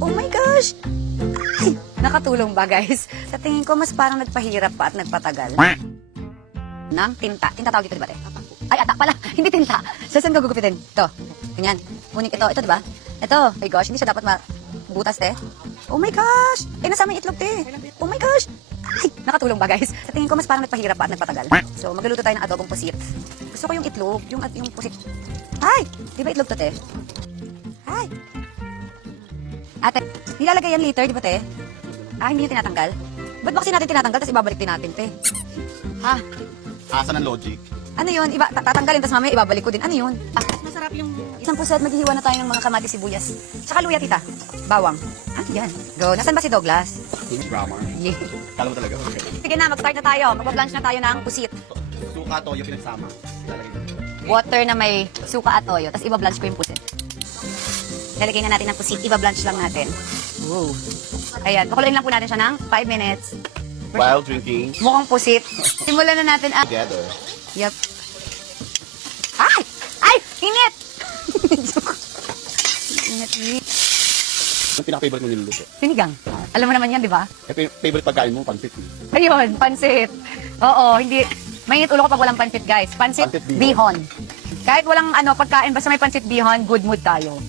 Oh my gosh! Ay, nakatulong ba guys? Sa tingin ko, mas parang nagpahirap pa at nagpatagal. Nang tinta. Tinta tawag dito, di ba, te? Ay, atak pala. Hindi tinta. So, saan ka gugupitin? Ito. Ganyan. Ngunit ito. Ito, di ba? Ito. Oh my gosh, hindi siya dapat butas, te. Oh my gosh! Eh, nasama yung itlog, te. Oh my gosh! Ay, nakatulong ba guys? Sa tingin ko, mas parang nagpahirap pa at nagpatagal. So, magluluto tayo ng adobong pusit. Gusto ko yung itlog, yung pusit. Ay! Di ba itlog to, te? Ay! Ate, nilalagay yan later, di ba, te? Ah, hindi nyo tinatanggal? Ba't ba kasi natin tinatanggal, tapos ibabalik din natin, te? Ha? Asa ng logic? Ano yun? Tatanggalin, tapos mamaya ibabalik ko din. Ano yun? Ah, Masarap yung... isang puset, maghihiwa na tayo ng mga kamatis, sibuyas. Tsaka luya, tita. Bawang. Ah, yan. Go. Nasaan ba si Douglas? Grammar. Yeah. Kala mo talaga. Okay. Sige na, mag-start na tayo. Magpa-blanch na tayo ng pusit. Suka, toyo, pinagsama. Lalagay dito. Water na may suka at toyo, tapos iba-blanch ko yung pusit. Lalagay na natin ng pusit, iba-blanch lang natin. Woo. Ayan, pakuluin lang po natin siya ng 5 minutes. While drinking Mukhang pusit. Simulan na natin ang... together. Yep. Ay! Ay! Init! Init, init. Yung pinaka-favorite mo niluluto? Sinigang. Alam mo naman yan, di ba? Ito yung favorite pagkain mo, pansit. Ayun, pansit. Oo, hindi. Mainit ulo ko pag walang pansit, guys. Pansit Pansit bihon. Kahit walang pagkain, basta may pansit bihon, good mood tayo.